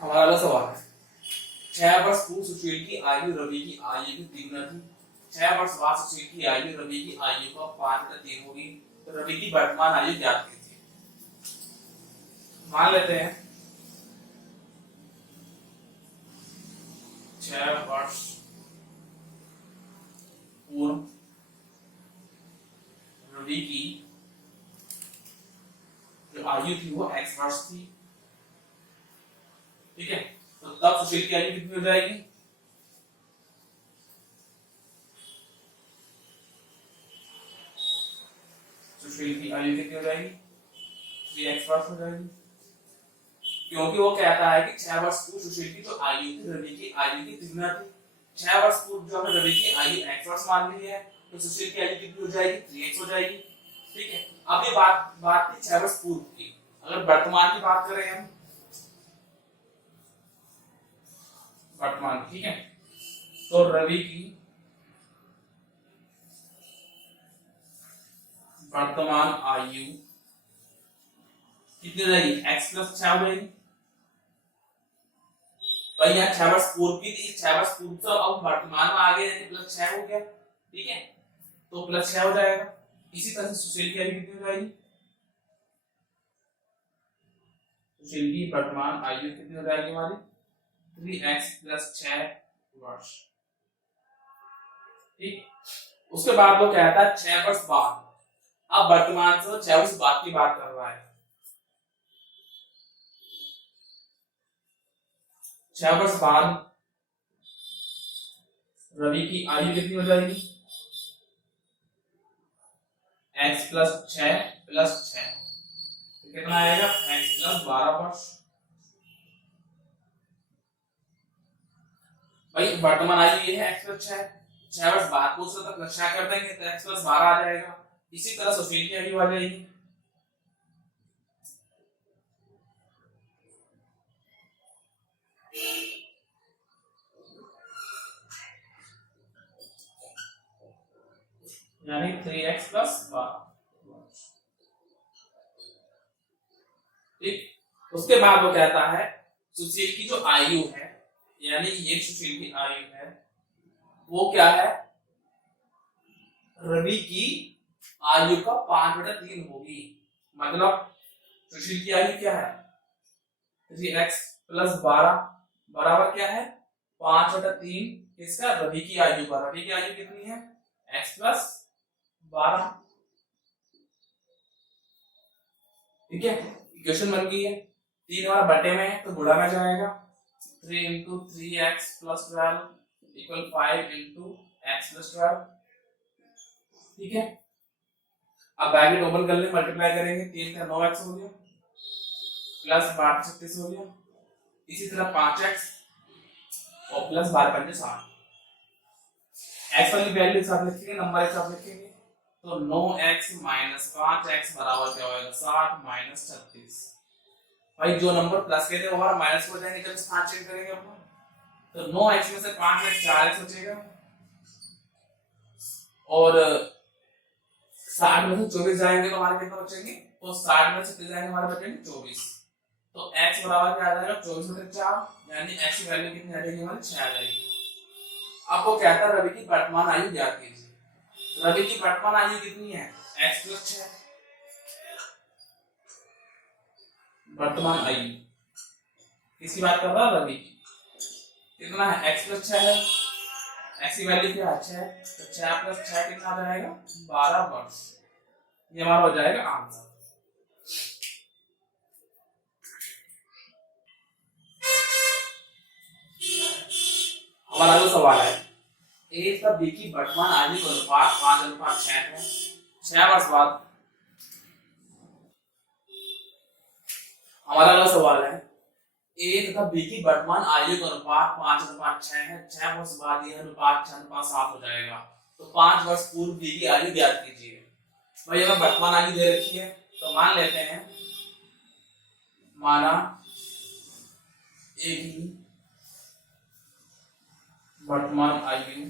हमारा अगला सवाल है 6 वर्ष पूर्व सुशील की आयु रवि की आयु की तिगुना थी। 6 वर्ष बाद सुशील की आयु रवि की आयु का 5/3 होगी। तो रवि की वर्तमान आयु ज्ञात कीजिए। मान लेते हैं 6 वर्ष पूर्व रवि की जो आयु थी वो x वर्ष थी। ठीक है, तो तब सुशील की आयु कितनी हो जाएगी? सुशील की आयु कितनी हो जाएगी? 3x वर्ष हो जाएगी। क्योंकि वो कहता है कि 6 वर्ष पूर्व सुशील की जो आयु थी रवि की आयु की तिगुना थी। 6 वर्ष पूर्व जो है रवि की आयु x वर्ष मान ली है, तो सुशील की आयु कितनी हो जाएगी? 3x हो जाएगी। ठीक है, अब ये बात थी 6 वर्ष पूर्व की। अगर वर्तमान की बात करें हम, वर्तमान, ठीक है, तो रवि की वर्तमान आयु कितनी हो जाएगी? x + 6 हो जाएगी। तो यहाँ 6 वर्ष पूर्व की थी, 6 वर्ष पूर्व से अब वर्तमान में आ गए +6 हो गया। ठीक है, तो +6 हो जाएगा। इसी तरह से सुशील की आयु कितनी हो जाएगी? सुशील की वर्तमान आयु कितनी हो जाएगी हमारी? 3x + 6 वर्ष। ठीक, उसके बाद वो कहता है 6 वर्ष बाद। अब वर्तमान से 6 वर्ष बाद की बात कर रहा है। 6 वर्ष बाद रवि की आयु कितनी हो जाएगी? x + 6 + 6, तो कितना आएगा? x + 12 वर्ष। भाई वर्तमान आयु ये है x + 6, 6 वर्ष बाद पूछ रहा था, +6 कर देंगे तो x + 12 आ जाएगा। इसी तरह सुशील की आयु आ जाएगी। यानी 3x + 12। ठीक, उसके बाद वो कहता है सुशील की जो आयु है, यानी ये सुशील की आयु है, वो क्या है? रवि की आयु का 5/3 होगी। मतलब सुशील की आयु क्या है? 3x + 12 बराबर क्या है? 5/3 इसका रवि की आयु का। रवि की आयु कितनी है? x + 12। ठीक है, इक्वेशन बन गई है। 3 बार बटे में है तो गुणा में जाएगा। 3 × 3x + 12 = 5 × x + 12। ठीक है, अब ब्रैकेट ओपन कर ले, मल्टीप्लाई करेंगे। 3 का 9x हो गया प्लस 12 36 हो गया। इसी तरह 5x और प्लस 12 × 60। x वाली वैल्यू के साथ लिखेंगे, नंबर के साथ लिखेंगे, तो 9x - 5x बराबर क्या होगा? 60 - 36। भाई जो नंबर प्लस के थे वो हमारा माइनस हो जाएंगे जब स्थान चेंज करेंगे अपना। तो 9x में से 5x 4x बचेगा, और 60 में से 24 जाएंगे तो हमारे कितना बचेंगे? तो 60 में से कितने जाएंगे? हमारे बचेंगे 24। तो x बराबर क्या आ जाएगा? 24/4, यानी x की वैल्यू कितनी आ जाएगी? हमारी 6 आ जाएगी। अब वो कहता है रवि की वर्तमान आयु ज्ञात कीजिए। रवि की वर्तमान आयु कितनी है? x + 6। वर्तमान आयु किसकी बात कर रहा है? रवि की। कितना है? x + 6 है। x की वैल्यू क्या है? 6, तो 6 + 6 कितना आ जाएगा? 12 वर्ष। ये हमारा हो जाएगा आंसर। हमारा अगला सवाल है a तथा b की वर्तमान आयु का अनुपात 5:6 है। 6 वर्ष बाद। हमारा अगला सवाल है a तथा b की वर्तमान आयु का अनुपात 5:6 है। 6 वर्ष बाद यह अनुपात 6:7 हो जाएगा। तो 5 वर्ष पूर्व b की आयु ज्ञात कीजिए। भाई अगर वर्तमान आयु दे रखी है तो मान लेते हैं, माना a की वर्तमान आयु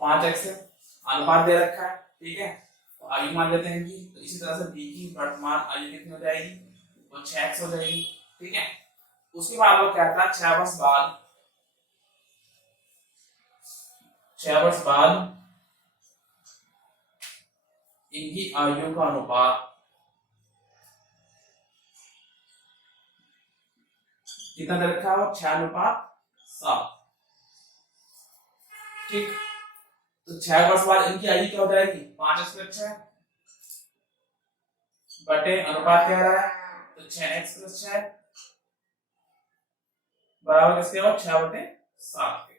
5x है, अनुपात दे रखा है। ठीक है, तो आयु मान लेते हैं कि, तो इसी तरह से b की वर्तमान आयु कितनी हो जाएगी? वो 6x हो जाएगी। ठीक है। उसके बाद वो कहता है 6 वर्ष बाद इनकी आयु का अनुपात कितना दे रखा है? 6:7। ठीक, तो 6 वर्ष बाद इनकी आयु क्या हो जाएगी? 5x+6 बटे अनुपात क्या रहा है? तो 6x+6 बराबर किसके हो? 6/7 के।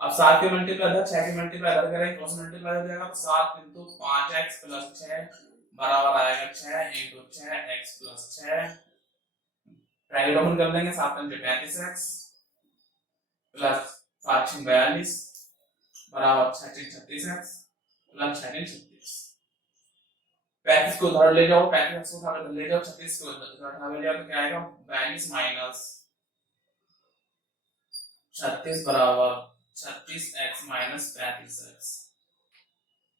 अब 7 के मल्टीप्लाई अदर 6 के मल्टीप्लाई अदर करेंगे, क्रॉस मल्टीप्लाई हो जाएगा, तो 7 × 5x+6 बराबर आएगा 6 × 6x+6। ब्रैकेट ओपन कर देंगे, 7 × 35x प्लस 7 × 42 बराबर 6 × 36x प्लस 6 × 36। 35 को उधर ले जाओ, 35 को उधर ले जाओ, 36 को उधर ले जाओ, तो क्या आएगा? 42 माइनस 36 बराबर 36x माइनस 35x।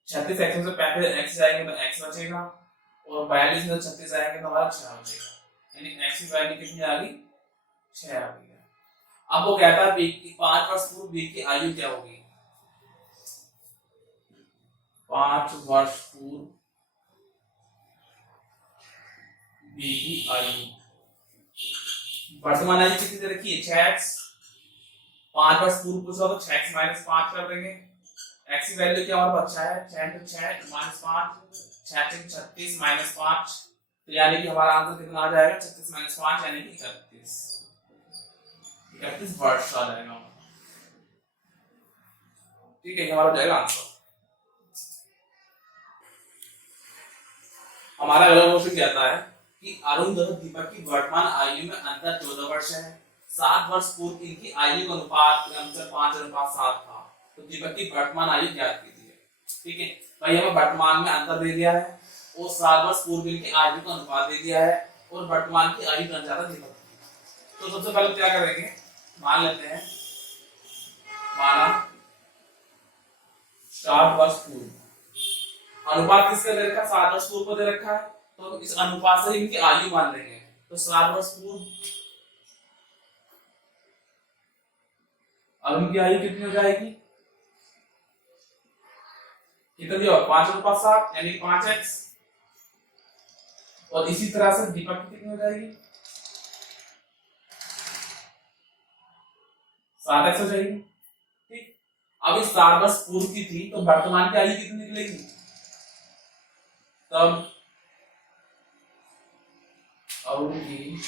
36x में से 35x जाएंगे तो x बचेगा, और 42 में 36 आएंगे तो हमारा 6 बचेगा, यानी x की वैल्यू कितनी आ गई? 6 आ गई। अब वो कहता है बी की 5 वर्ष पूर्व बी की आयु क्या होगी? 5 वर्ष पूर्व बी की आयु, वर्तमान आयु कितनी दे रखी है? 6x। 5 वर्ष पूर्व पूछा तो 6x माइनस 5 कर देंगे। x की वैल्यू क्या हमारे पास? 6 है, 6 × 6 माइनस 5, 6 × 36 माइनस 5, तो यानी कि हमारा आंसर कितना आ जाएगा? 36 माइनस 5 यानी कि 31। 31 वर्ष आ जाएगा। ठीक है, हमारा जाएगा आंसर। हमारा अगला क्वेश्चन कहता है कि अरुण तथा दीपक की वर्तमान आयु में अंतर 14 वर्ष है। 7 वर्ष पूर्व इनकी आयु का अनुपात 5:7 था, तो दीपक की वर्तमान आयु ज्ञात कीजिए। ठीक है भाई, हमें वर्तमान में अंतर दे दिया है और 7 वर्ष पूर्व इनकी आयु का अनुपात दे दिया है और वर्तमान की आयु जान जाता दीपक की। तो सबसे पहले क्या करेंगे? मान लेते हैं, माना 7 वर्ष पूर्व, अनुपात किसका दे रखा है? 7 वर्ष पूर्व को दे रखा है, तो इस अनुपात से इनकी आयु मान लेंगे। तो 7 वर्ष पूर्व अरुण की आयु कितनी हो जाएगी? कितनी हो? 5:7 यानी 5x। और इसी तरह से दीपक की कितनी हो जाएगी? 7x हो जाएगी। ठीक, अब इस 7 वर्ष पूर्व की थी, तो वर्तमान की आयु कितनी निकलेगी? तब अरुण की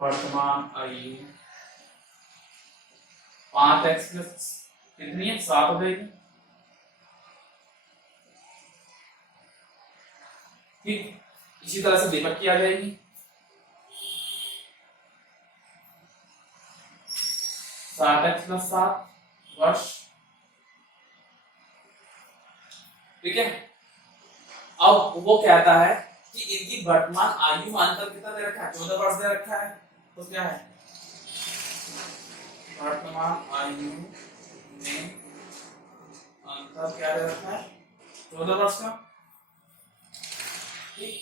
वर्तमान आयु 5x प्लस कितनी है? 7 हो जाएगी। ठीक, इसी तरह से दीपक की आ जाएगी 7x प्लस 7 वर्ष। ठीक है, अब वो कहता है कि इनकी वर्तमान आयु में अंतर कितना दे रखा है? 14 वर्ष दे रखा है, तो क्या है? वर्तमान आयु में अंतर क्या दे रखा है? 14 वर्ष का। ठीक,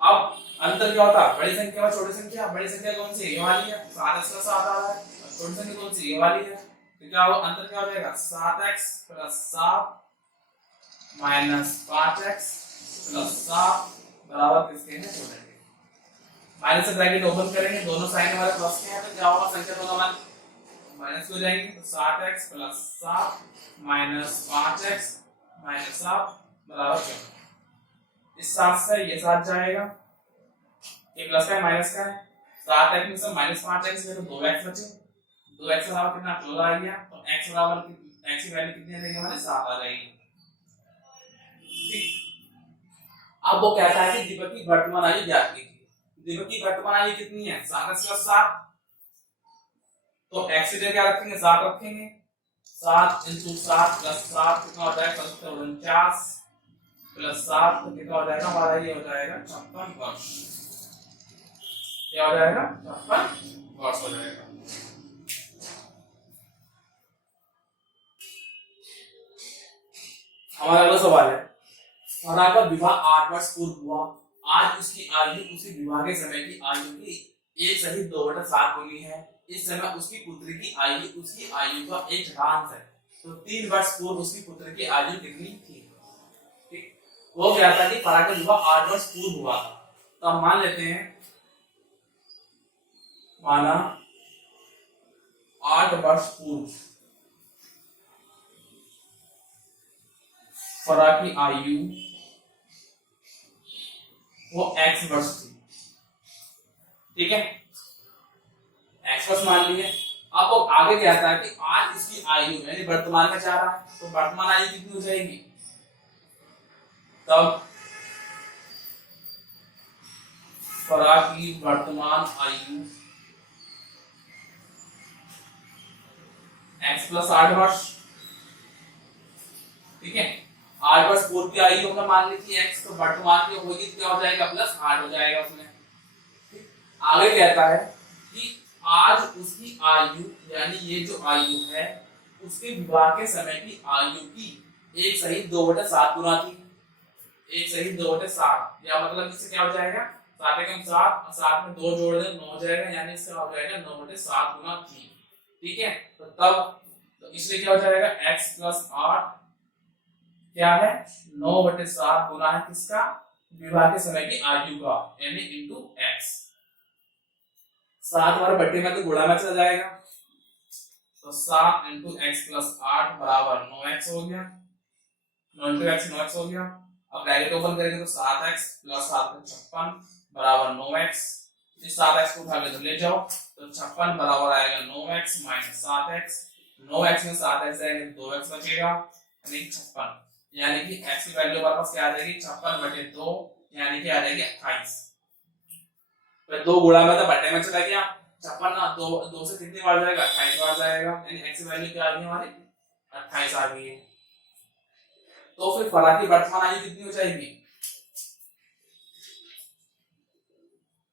अब अंतर क्या होता है? बड़ी संख्या और छोटी संख्या। बड़ी संख्या कौन सी? ये वाली है, 7x प्लस 7 आ रहा है। छोटी संख्या कौन सी? ये वाली है। तो क्या हो अंतर क्या हो जाएगा? 7x plus 7 minus 5x plus 7 बराबर किसके हैं? हो जाएंगे। माइनस से ब्रैकेट ओपन करेंगे, दोनों साइन हमारे प्लस के हैं, तो क्या होगा? संख्या दोनों हमारे माइनस हो जाएंगे। तो 7x plus 7 minus 5x minus 7 बराबर 14। इस 7 से ये 7 जाएगा, ये प्लस का है माइनस का है। 7x में से माइनस 5x में तो 2x बचे, 2x बराबर कितना? 14 आ गया। तो x बराबर x की वैल्यू कितनी आ जाएगी हमारे? 7 आ जाएगी। ठीक, अब वो कहता है कि दीपक की वर्तमान आयु ज्ञात कीजिए। दीपक की वर्तमान आयु कितनी है? 7x प्लस 7, तो x की जगह क्या रखेंगे? 7 रखेंगे। 7 × 7 प्लस 7 कितना हो जाएगा? 49 प्लस 7 तो कितना हो जाएगा हमारा? ये हो जाएगा 56 वर्ष। क्या हो जाएगा? 56 वर्ष हो जाएगा। हमारा अगला सवाल है, स्वरा का विवाह 8 वर्ष पूर्व हुआ। आज उसकी आयु उसकी विवाह के समय की आयु की 1/2/7 गुनी है। इस समय उसकी पुत्री की आयु उसकी आयु का एक चौथांश है। तो 3 वर्ष पूर्व उसकी पुत्री की आयु कितनी थी? ठीक, वो क्या था कि फरा का विवाह 8 वर्ष पूर्व हुआ था। तो हम मान लेते हैं, माना 8 वर्ष पूर्व फरा की आयु वो x वर्ष थी। ठीक है, x वर्ष मान लिए। अब वो आगे क्या आता है कि आज इसकी आयु यानी वर्तमान में जा रहा है, तो वर्तमान आयु कितनी हो जाएगी? तब फरा की वर्तमान आयु x+8 वर्ष। ठीक है, 8 वर्ष पूर्व की आयु हमने मान ली थी x, तो वर्तमान की होगी तो क्या हो जाएगा? +8 हो जाएगा उसमें। आगे कहता है कि आज उसकी आयु यानी ये जो आयु है उसके विवाह के समय की आयु की 1/2/7 गुना थी। 1/2/7 या मतलब इससे क्या हो जाएगा? 7 एकम 7 और 7 में 2 जोड़ दें 9 हो जाएगा, यानी इसका हो जाएगा 9/7 गुना थी। ठीक है, तो तब तो इसलिए क्या हो जाएगा? x+8 क्या है? 9/7 गुना है किसका? विवाह के समय की आयु का, यानी इंटू x। 7 हमारे बट्टे में तो गुणा में चला जाएगा, तो 7 × x+8 बराबर 9x हो गया। 9 × x 9x हो गया। अब ब्रैकेट ओपन करेंगे तो 7x + 7 × 56 बराबर 9x। इस 7x को उठा के ले जाओ तो 56 बराबर आएगा 9x - 7x। 9x में 7x जाएंगे तो 2x बचेगा, यानी 56। यानी कि x की वैल्यू हमारे पास क्या आ जाएगी? 56/2, यानी कि आ जाएगी 28। तो 2 गुणा में तो बट्टे में चला गया, 56 ना 2 से कितनी बार जाएगा? 28 बार जाएगा, यानी x की वैल्यू क्या आ गई हमारी? 28 आ गई है। तो फिर फरा की वर्तमान आयु कितनी हो जाएगी?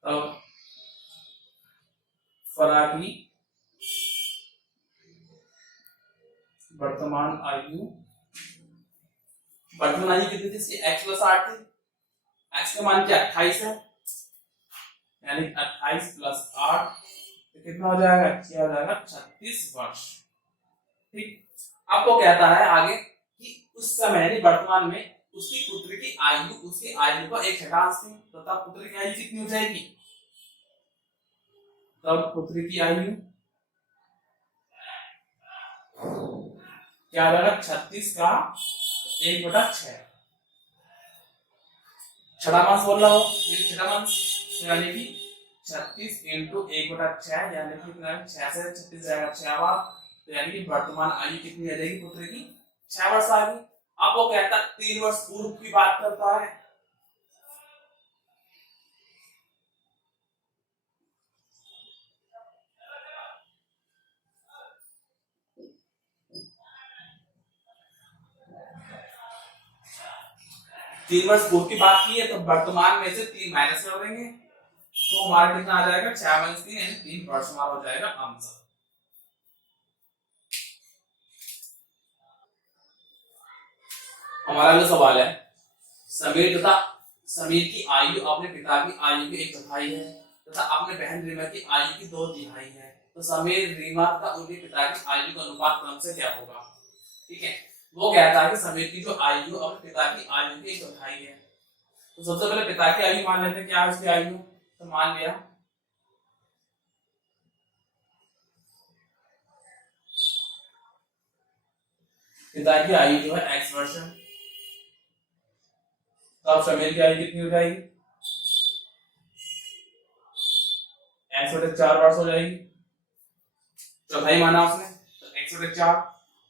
तो फरा की वर्तमान आयु कितनी थी इसकी? x+8 थी। x का मान क्या? 28 है, यानी 28 + 8 तो कितना हो जाएगा? क्या हो जाएगा? 36 वर्ष। ठीक, आपको कहता है आगे कि उस समय यानी वर्तमान में उसकी पुत्री की आयु उसकी आयु का एक चौथांश थी, तो तब पुत्री की आयु कितनी हो जाएगी? तब पुत्री की आयु क्या होगा? 36 का 1/6। छठा मास बोल रहा हो, छठा मास यानी कि 36 × 1/6, यानी कि कितना? 6 से 36 जाएगा 6 बार, तो यानी कि वर्तमान आयु कितनी आ जाएगी पुत्री की? 6 वर्ष आ गई। अब वो कहता है 3 वर्ष पूर्व की बात करता है। तीन वर्ष पूर्व की बात की है, तो वर्तमान में से 3 माइनस कर देंगे तो हमारा कितना आ जाएगा? 6 - 3 यानी 3 वर्ष हमारा हो जाएगा आंसर। हमारा जो सवाल है, समीर की आयु अपने पिता की आयु की 1/4 है तथा अपने बहन रीमा की आयु की 2/3 है। तो समीर रीमा तथा उनके पिता की आयु का अनुपात क्रम से क्या होगा? ठीक है, वो कहता है कि समीर की जो आयु अपने पिता की आयु की 1/4 है। तो सबसे पहले पिता की आयु मान लेते हैं, क्या है उसकी आयु? तो मान लिया पिता की आयु जो है x वर्ष है, तो अब समीर की आयु कितनी हो जाएगी? x/4 वर्ष हो जाएगी। चौथाई माना उसने, तो x/4।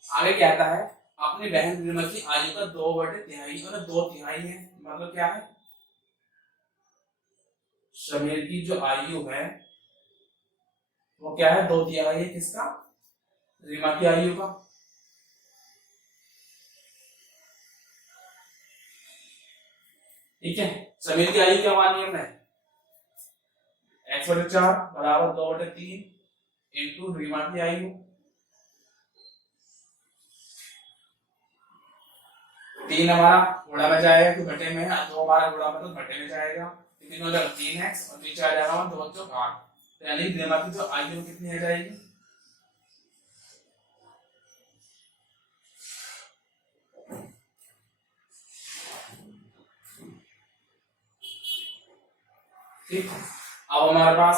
आगे कहता है अपनी बहन रीमा की आयु का 2/3 और 2/3 है, मतलब क्या है? समीर की जो आयु है वो क्या है? 2/3 है किसका? रीमा की आयु का। ठीक है, समीर की आयु क्या मानी हमने? x/4 बराबर 2/3 इंटू रीमा की आयु। 3 हमारा गुणा में जाएगा तो घटे में है, 2 हमारा गुणा में तो घटे में जाएगा, कितनी हो जाएगा 3x और नीचे आ जाएगा 2 चौक 8, यानी दिमाग की जो आयु कितनी आ जाएगी, ठीक। अब हमारे पास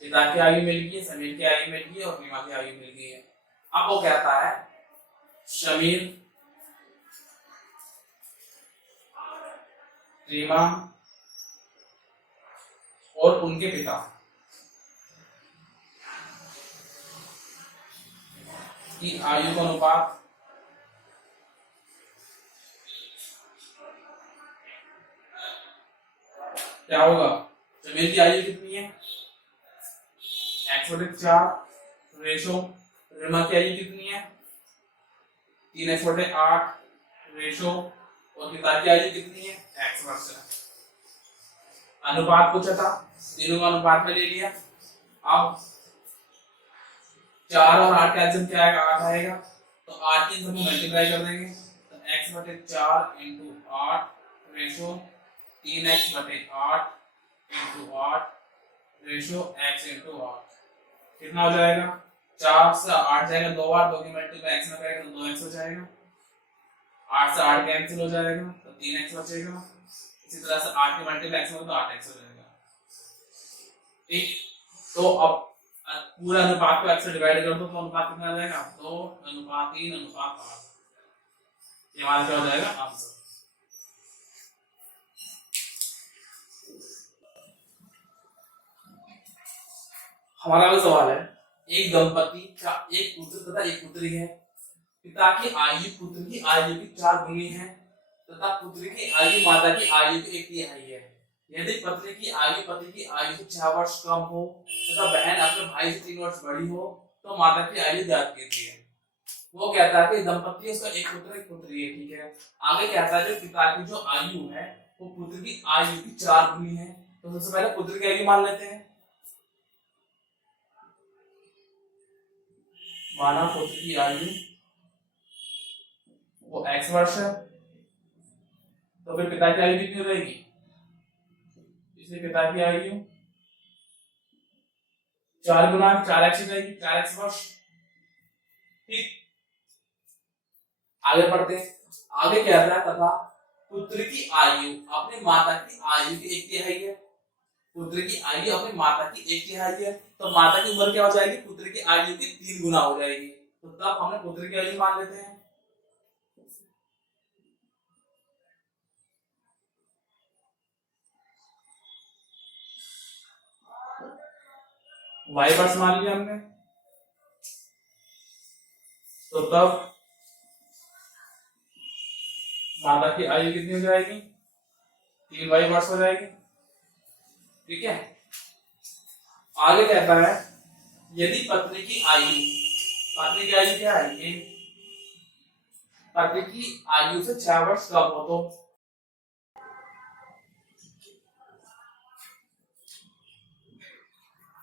पिता की आयु मिल गई है, समीर की आयु मिल गई है और रीमा की आयु मिल गई है। अब वो कहता है समीर, रीमा और उनके पिता की आयु का अनुपात क्या होगा। समीर की आयु कितनी है x/4 रेशो, रीमा की आयु कितनी है 3x/8 रेशो और पिता की आयु कितनी है x वर्ष। अनुपात पूछा था, तीनों का अनुपात में ले लिया। अब 4 और 8 का एल्सियम क्या आएगा 8 आएगा, तो 8 की हम मल्टीप्लाई कर देंगे तो x/4 into 8 ratio 3x/8 into 8 ratio x into 8 कितना हो जाएगा 4 से 8 जाएगा 2 बार, 2 की मल्टीप्लाई x में करेंगे तो 2x हो जाएगा, 8 से 8 कैंसिल हो जाएगा तो 3x बचेगा। इसी तरह से 8 की मल्टीप्लाई x में तो 8x हो जाएगा, ठीक। तो अब पूरा अनुपात को x से डिवाइड कर दो तो अनुपात कितना आ जाएगा 2:3:8, ये हमारा क्या हो जाएगा आंसर। हमारा भी सवाल है, एक दंपति का एक पुत्र तथा एक पुत्री है, पिता की आयु पुत्र की आयु की 4 गुनी है तथा पुत्री की आयु माता की आयु की 1/3 है। यदि पत्नी की आयु पति की आयु से 6 वर्ष कम हो तथा बहन अपने भाई से 3 वर्ष बड़ी हो तो माता की आयु ज्ञात कीजिए है। वो कहता है कि दंपति उसका एक पुत्र एक पुत्री है, ठीक है। आगे कहता है जो पिता की जो आयु है वो पुत्र की आयु की 4 गुनी है, तो सबसे पहले पुत्र की आयु मान लेते हैं। माना पुत्र की आयु वो x वर्ष है, तो फिर पिता की आयु कितनी रहेगी, इसलिए पिता की आयु 4 गुना 4x रहेगी, 4x वर्ष, ठीक। आगे बढ़ते हैं, आगे क्या है तथा पुत्र की आयु अपनी माता की आयु की 1/3 है, पुत्र की आयु अपनी माता की 1/3 है, तो माता की उम्र क्या हो जाएगी पुत्र की आयु की 3 गुना हो जाएगी, तो तब हमने पुत्र की आयु मान लेते हैं। y वर्ष मान लिया हमने, तो तब माता की आयु कितनी हो जाएगी 3y वर्ष हो जाएगी, ठीक है। आगे कहता है यदि पत्नी की आयु क्या है ये पति की आयु से 6 वर्ष कम हो तो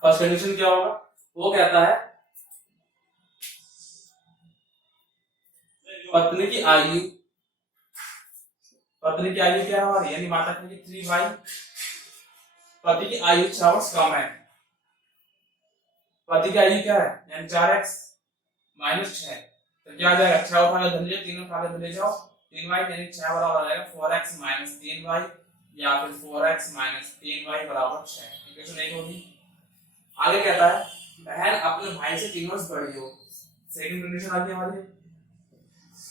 फर्स्ट कंडीशन क्या होगा, वो कहता है पत्नी की आयु क्या है हमारी यानी माता की 3y, पति की आयु 6 वर्ष कम है, पति की आयु क्या है यानी 4x माइनस 6, तो क्या आ जाएगा 6 उठा के धन लीजिए, 3 उठा के धन ले जाओ, 3y यानी 6 बराबर आ जाएगा 4x माइनस 3y या फिर 4x माइनस 3y बराबर 6, इक्वेशन 1 होगी। आगे कहता है बहन अपने भाई से 3 वर्ष बड़ी हो, सेकंड कंडीशन आ गई हमारी,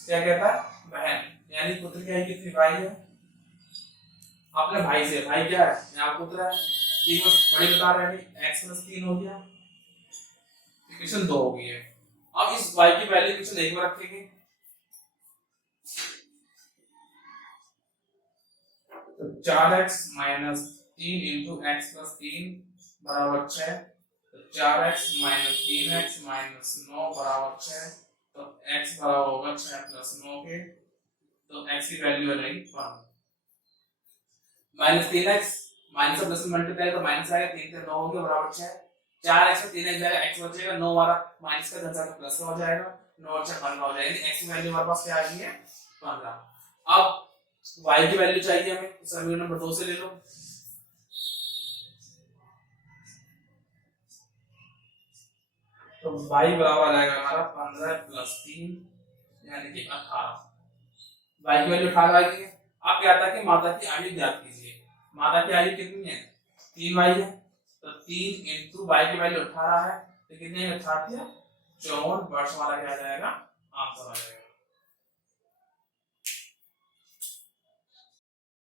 क्या कहता है बहन यानी पुत्र की आयु कितनी भाई है अपने भाई से, भाई क्या है यहाँ पुत्र है 3 वर्ष बड़े बता रहे हैं x + 3 हो गया, इक्वेशन 2 हो गई है। अब इस y की वैल्यू इक्वेशन 1 में रखेंगे, तो 4x माइनस 3 इंटू x + 3 बराबर 6, तो 4x माइनस 3x माइनस 9 बराबर 6, तो x बराबर होगा 6 + 9 के, तो x की वैल्यू आ जाएगी 1 माइनस 3x माइनस प्लस में मल्टीप्लाई तो माइनस आएगा 3 से 9 हो गया बराबर 6, 4x में 3x जाएगा x बचेगा 9 हमारा माइनस का धन प्लस हो जाएगा 9 और 6 15 हो जाएगी, x की वैल्यू हमारे पास क्या आ गई है 15। अब y की वैल्यू चाहिए हमें, समीकरण नंबर 2 से ले लो। तो y बराबर आ जाएगा हमारा 15 प्लस 3 यानी कि 18। y की वैल्यू 18 आएगी। अब क्या था कि माता की आयु ज्ञात कीजिए। माता की आयु कितनी है? 3y है, तो 3 इंटू y की वैल्यू 18 है, तो कितने में 18 54 वर्ष हमारा क्या आ जाएगा? आंसर आ जाएगा।